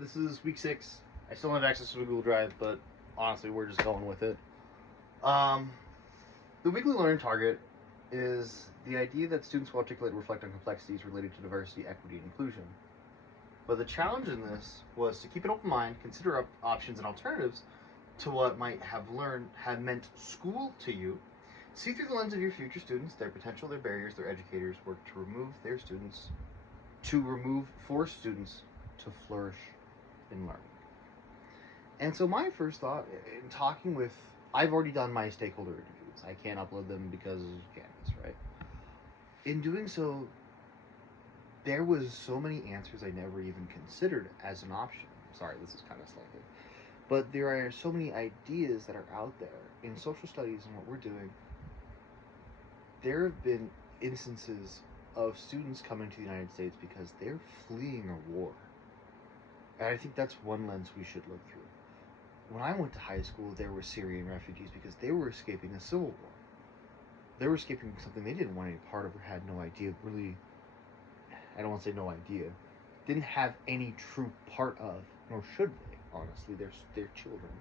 This is week 6. I still don't have access to the Google Drive, but honestly, we're just going with it. Um, the weekly learning target is the idea that students will articulate and reflect on complexities related to diversity, equity, and inclusion. But the challenge in this was to keep an open mind, consider options and alternatives to what might have meant school to you. See through the lens of your future students, their potential, their barriers, their educators. Work to remove for students to flourish in learning. And so my first thought in talking with, I've already done my stakeholder interviews. I can't upload them because of Canvas, right? In doing so, there was so many answers I never even considered as an option. Sorry, this is kind of slightly. But there are so many ideas that are out there in social studies and what we're doing. There have been instances of students coming to the United States because they're fleeing a war. And I think that's one lens we should look through. When I went to high school, there were Syrian refugees because they were escaping a civil war. They were escaping something they didn't want any part of or had no idea, really, I don't want to say no idea, didn't have any true part of, nor should they, honestly. They're children.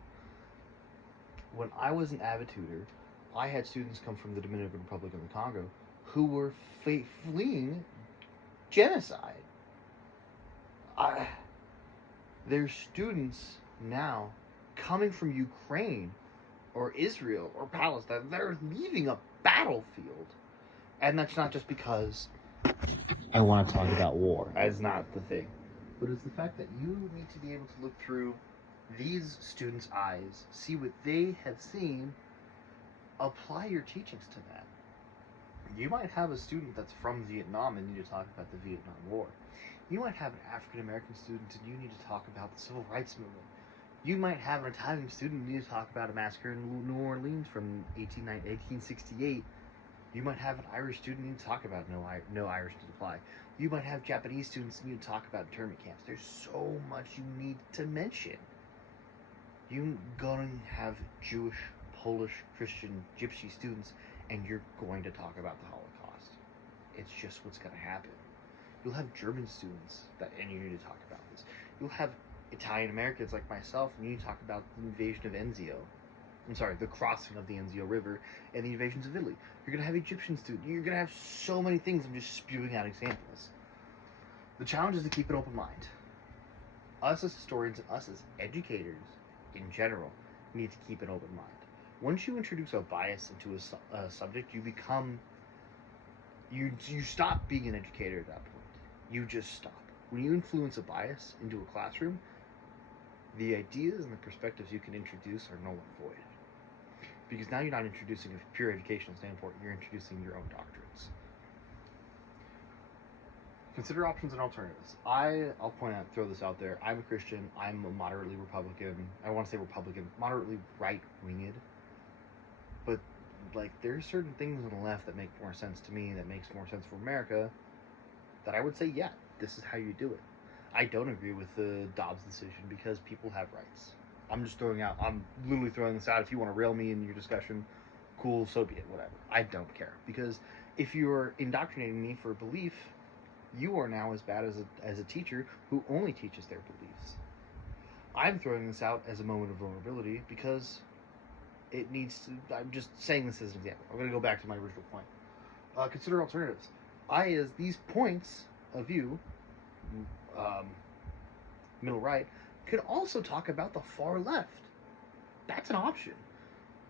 When I was an avid tutor, I had students come from the Dominican Republic and the Congo who were fleeing genocide. There's students now coming from Ukraine or Israel or Palestine. They're leaving a battlefield. And that's not just because I want to talk about war. That's not the thing. But it's the fact that you need to be able to look through these students' eyes, see what they have seen, apply your teachings to that. You might have a student that's from Vietnam and need to talk about the Vietnam War. You might have an African American student and you need to talk about the Civil Rights Movement. You might have an Italian student and need to talk about a massacre in New Orleans from 1868. You might have an Irish student and need to talk about no Irish to apply. You might have Japanese students and need to talk about internment camps. There's so much you need to mention. You're going to have Jewish, Polish, Christian, Gypsy students, and you're going to talk about the Holocaust. It's just what's going to happen. You'll have German students, and you need to talk about this. You'll have Italian Americans like myself, and you need to talk about the invasion of Enzio. The crossing of the Enzio River and the invasions of Italy. You're going to have Egyptian students. You're going to have so many things. I'm just spewing out examples. The challenge is to keep an open mind. Us as historians and us as educators in general need to keep an open mind. Once you introduce a bias into a subject, you become, you stop being an educator at that point. You just stop. When you influence a bias into a classroom, the ideas and the perspectives you can introduce are null and void. Because now you're not introducing a pure educational standpoint, you're introducing your own doctrines. Consider options and alternatives. I'll throw this out there. I'm a Christian. I'm a moderately Republican. I want to say Republican, moderately right-winged. But, there's certain things on the left that make more sense to me, that makes more sense for America, that I would say, yeah, this is how you do it. I don't agree with the Dobbs decision because people have rights. I'm literally throwing this out. If you want to rail me in your discussion, cool, so be it, whatever. I don't care. Because if you're indoctrinating me for a belief, you are now as bad as a teacher who only teaches their beliefs. I'm throwing this out as a moment of vulnerability because it needs to, I'm just saying this as an example. I'm going to go back to my original point. Consider alternatives. As these points of view, middle right, could also talk about the far left. That's an option.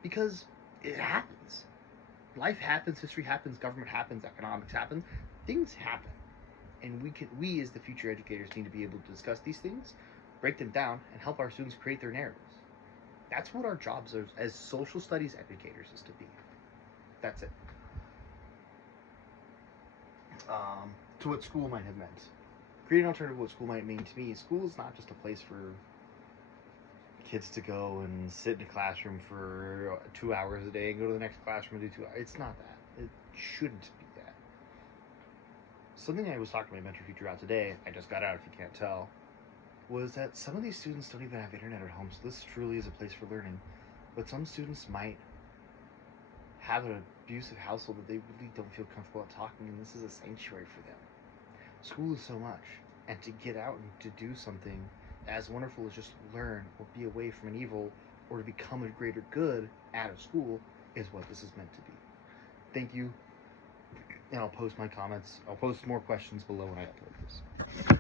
Because it happens. Life happens, history happens, government happens, economics happens. Things happen. And we as the future educators need to be able to discuss these things, break them down, and help our students create their narratives. That's what our jobs are as social studies educators is to be. That's it. To what school might have meant. Create an alternative to what school might mean to me. School is not just a place for kids to go and sit in a classroom for 2 hours a day and go to the next classroom and do 2 hours. It's not that. It shouldn't be that. Something I was talking to my mentor teacher about today, I just got out if you can't tell, was that some of these students don't even have internet at home, so this truly is a place for learning. But some students might have an abusive household that they really don't feel comfortable at talking, and this is a sanctuary for them. School is so much, and to get out and to do something as wonderful as just learn or be away from an evil or to become a greater good at a school, is what this is meant to be. Thank you, and I'll post my comments. I'll post more questions below when I upload this.